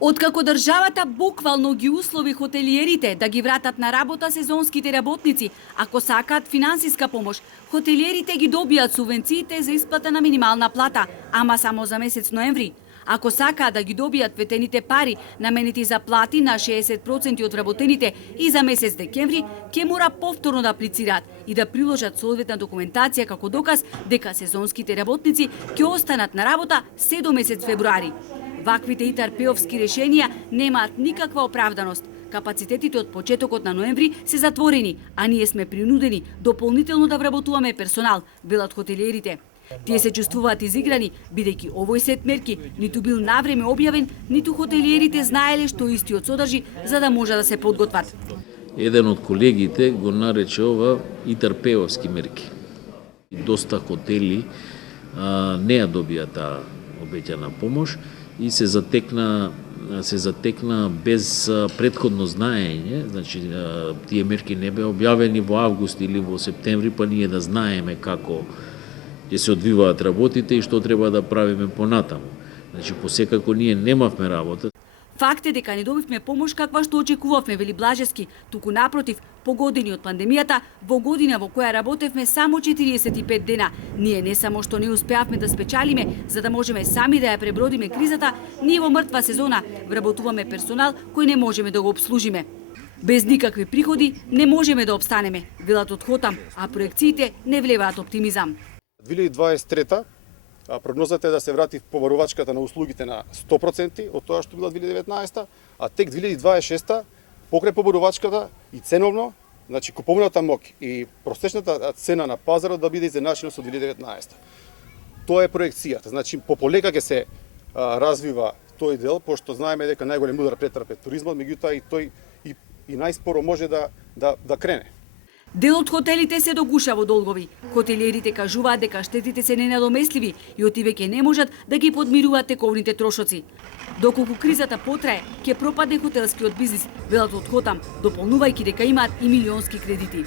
Откако државата буквално ги услови хотелиерите да ги вратат на работа сезонските работници, ако сакаат финансиска помош, хотелиерите ги добијат субвенциите за исплата на минимална плата, ама само за месец ноември. Ако сакаат да ги добијат ветените пари наменети за плати на 60% од вработените и за месец декември, ќе мора повторно да аплицираат и да приложат соодветна документација како доказ дека сезонските работници ќе останат на работа се до месец февруари. Ваквите ИТРП-овски решенија немаат никаква оправданост. Капацитетите од почетокот на ноември се затворени, а ние сме принудени дополнително да вработуваме персонал, велат хотелиерите. Тие се чувствуваат изиграни, бидејќи овој сет мерки ниту бил навреме објавен, ниту хотелиерите знаеле што истиот содржи за да може да се подготват. Еден од колегите го нарече ова ИТРП-овски мерки. Доста хотели не ја добија таа обеќана помош и се затекна без претходно знаење, значи тие мерки не беа објавени во август или во септември, па ние да знаеме како ќе се одвиваат работите и што треба да правиме понатаму. Значи посекако ние немавме работа. Факт е дека не добивме помош каква што очекувавме, вели Блажевски, туку напротив, по години од пандемијата, во година во која работевме само 45 дена, ние не само што не успеавме да спечалиме, за да можеме сами да ја пребродиме кризата, ние во мртва сезона вработуваме персонал кој не можеме да го обслужиме. Без никакви приходи не можеме да обстанеме, велат од Хотам, а проекциите не влеваат оптимизам. 2023 прогнозата е да се врати побарувачката на услугите на 100% од тоа што била 2019, а тек 2026 покрај побарувачката и ценовно, значи куповната моќ и просечната цена на пазарот да биде изедначена со 2019. Тоа е проекцијата, значи пополека ќе се развива тој дел, пошто знаеме дека најголем удар претрпе туризмот, меѓутоа и тој и најспоро може да крене. Дел од хотелите се догуша во долгови. Хотелиерите кажуваат дека штетите се ненадомесливи и отивеќе не можат да ги подмируваат тековните трошоци. Доколку кризата потрае, ќе пропадне хотелскиот бизнис, велат од Хотам, дополнувајќи дека имаат и милионски кредити.